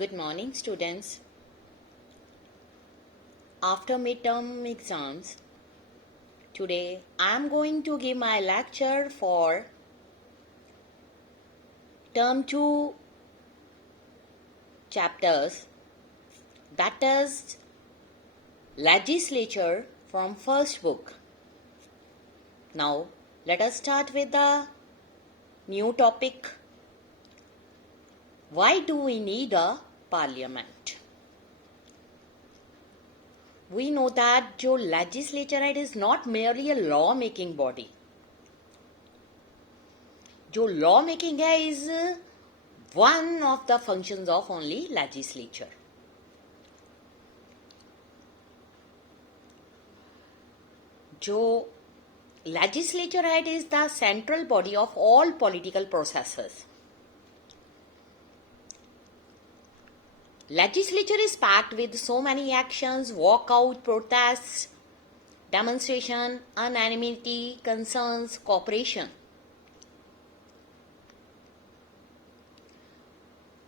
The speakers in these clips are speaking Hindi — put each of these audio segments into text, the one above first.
Good morning, students. After midterm exams, today I am going to give my lecture for term 2 chapters, that is legislature from first book. Now, let us start with the new topic. Why do we need a parliament? We know that जो legislature है, it is not merely a law making body. जो law making है is one of the functions of only legislature. जो legislature है, it is the central body of all political processes. Legislature is packed with so many actions, walkout, protests, demonstration, unanimity, concerns, cooperation.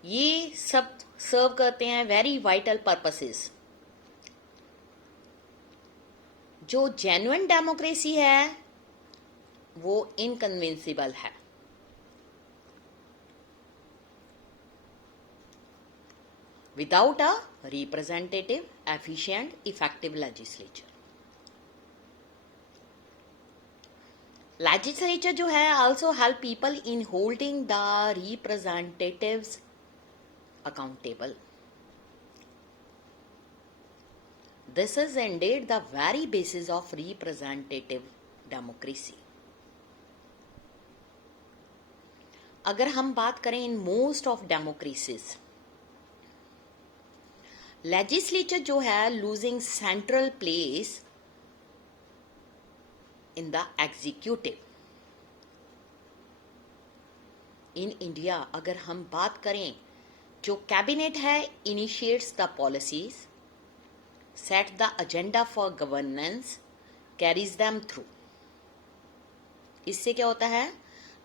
ये सब सर्व करते हैं वेरी वाइटल पर्पसेस. जो जेन्युइन डेमोक्रेसी है वो इनकन्विंसिबल है. Without a representative, efficient, effective legislature. Legislature जो है also help people in holding the representatives accountable. This is indeed the very basis of representative democracy. अगर हम बात करें in most of democracies, legislature जो है losing central place in the executive. In India अगर हम बात करें, जो कैबिनेट है initiates the policies, set the agenda for governance, carries them through. इससे क्या होता है?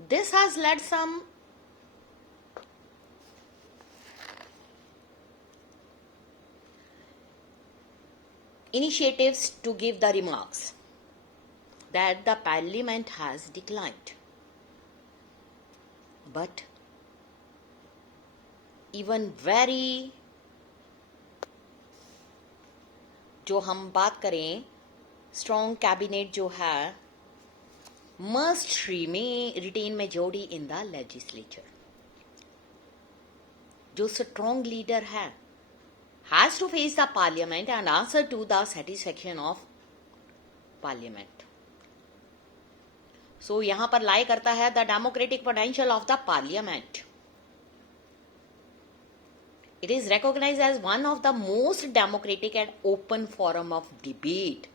This has led some initiatives to give the remarks that the parliament has declined. But even very जो हम बात करें strong cabinet जो है must retain majority in the legislature. जो strong leader है has to face the parliament and answer to the satisfaction of parliament. So यहाँ पर lie करता है the democratic potential of the parliament. It is recognized as one of the most democratic and open forum of debate.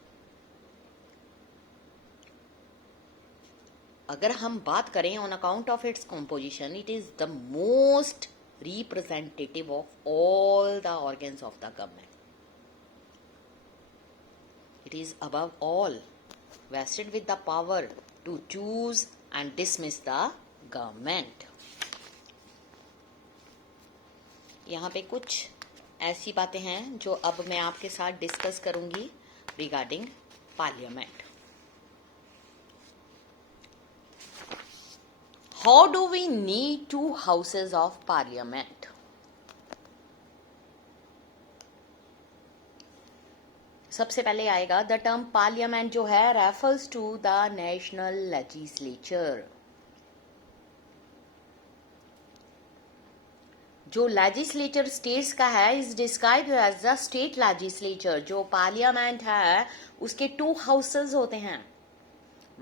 अगर हम बात करें on account of its composition, it is the most representative of all the organs of the government. It is above all vested with the power to choose and dismiss the government. यहाँ पे कुछ ऐसी बातें हैं जो अब मैं आपके साथ डिस्कस करूंगी regarding parliament. How do we need two houses of parliament? सबसे पहले आएगा द टर्म पार्लियामेंट जो है refers to the national legislature. जो लेजिस्लेचर स्टेट्स का है is described as the state legislature. जो पार्लियामेंट है उसके टू हाउसेस होते हैं.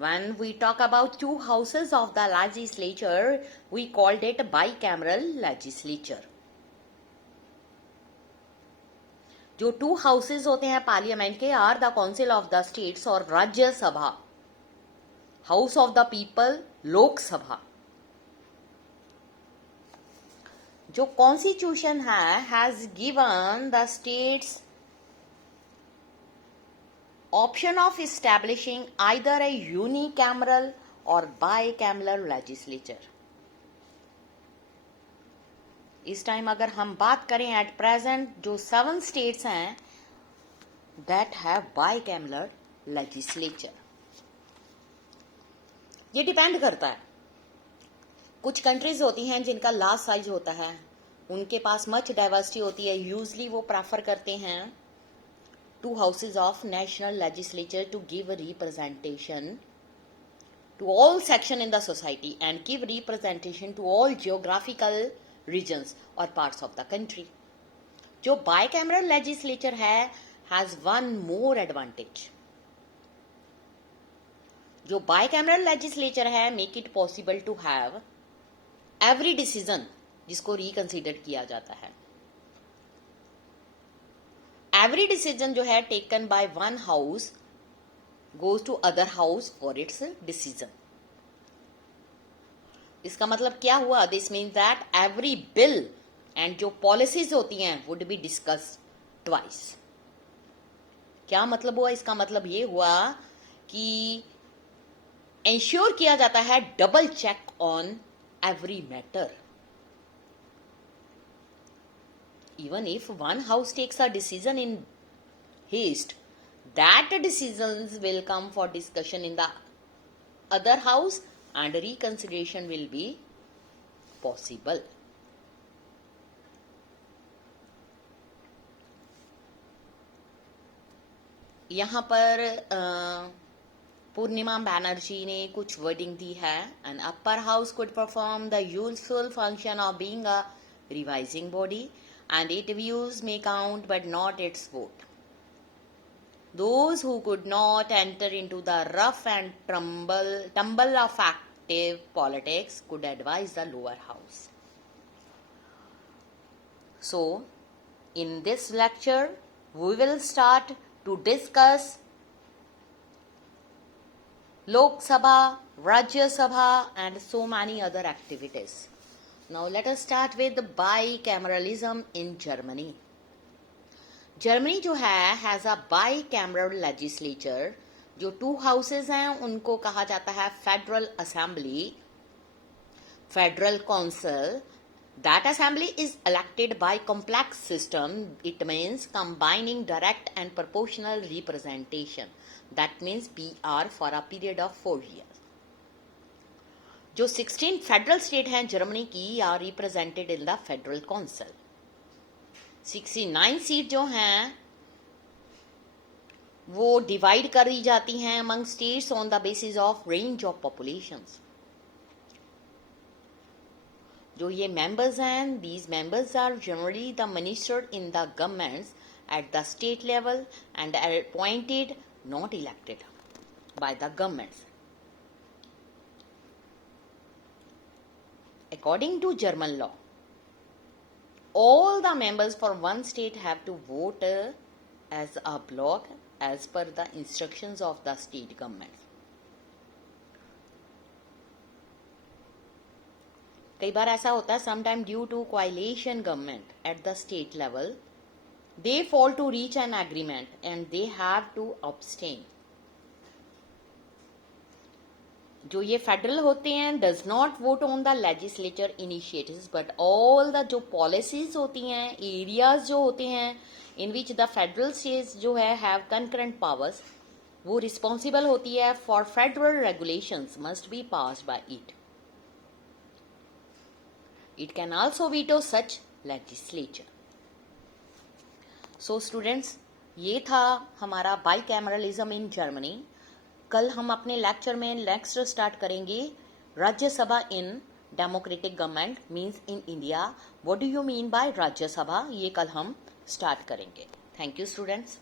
When we talk about two houses of the legislature, we called it bicameral legislature. जो टू हाउसेस होते हैं पार्लियामेंट के are the council of the states और Rajya Sabha, house of the people Lok Sabha. जो कॉन्स्टिट्यूशन है has given the states option of establishing either a unicameral or bicameral legislature. इस टाइम अगर हम बात करें एट प्रेजेंट जो 7 स्टेट्स हैं दैट हैव बाइकैमरल लेजिस्लेचर। ये डिपेंड करता है, कुछ कंट्रीज होती हैं जिनका लार्ज साइज होता है, उनके पास मच डाइवर्सिटी होती है, यूजली वो प्रेफर करते हैं 2 houses of national legislature to give representation to all section in the society and give representation to all geographical regions or parts of the country. जो bicameral legislature है has one more advantage. जो bicameral legislature है make it possible to have every decision जिसको reconsider किया जाता है, every decision जो है taken by one house goes to other house for its decision. इसका मतलब क्या हुआ? This means that every bill and जो policies होती हैं would be discussed twice. क्या मतलब हुआ? इसका मतलब ये हुआ कि ensure किया जाता है double check on every matter. Even if one house takes a decision in haste, that decisions will come for discussion in the other house and reconsideration will be possible. यहाँ पर पूर्णिमा बैनर्जी ने कुछ वर्डिंग दी है, an upper house could perform the useful function of being a revising body and its views may count but not its vote. Those who could not enter into the rough and tumble of active politics could advise the lower house. So, in this lecture, we will start to discuss Lok Sabha, Rajya Sabha and so many other activities. Now let us start with bicameralism in Germany. Germany जो है हैज अ बाइकैमरल लेजिस्लेचर। जो 2 हाउसेज हैं उनको कहा जाता है federal assembly, federal council. That assembly is elected by complex system. It means combining direct and proportional representation. That means PR for a period of 4 years. जो 16 फेडरल स्टेट हैं जर्मनी की are represented in the federal council. 69 seat जो हैं वो डिवाइड करी जाती हैं among states on the basis of range of populations. जो ये मेंबर्स हैं, these members are generally the minister in the governments at the state level and are appointed not elected by the governments. According to German law, all the members for one state have to vote as a block as per the instructions of the state government. कई बार ऐसा होता है, sometime due to coalition government at the state level, they fail to reach an agreement and they have to abstain. जो ये फेडरल होते हैं does not vote on the legislature initiatives but all the जो पॉलिसीज होती हैं, एरियाज जो होते हैं इन विच द फेडरल स्टेट्स जो है हैव कंकरेंट पावर्स, वो रिस्पॉन्सिबल होती है for federal regulations must be passed by it. It can also veto such legislature. So students, ये था हमारा बाइकैमरलिज्म इन जर्मनी. कल हम अपने लेक्चर में नेक्स्ट स्टार्ट करेंगे Rajya Sabha in democratic government means in India. What do you mean by Rajya Sabha, ये कल हम स्टार्ट करेंगे. Thank you students.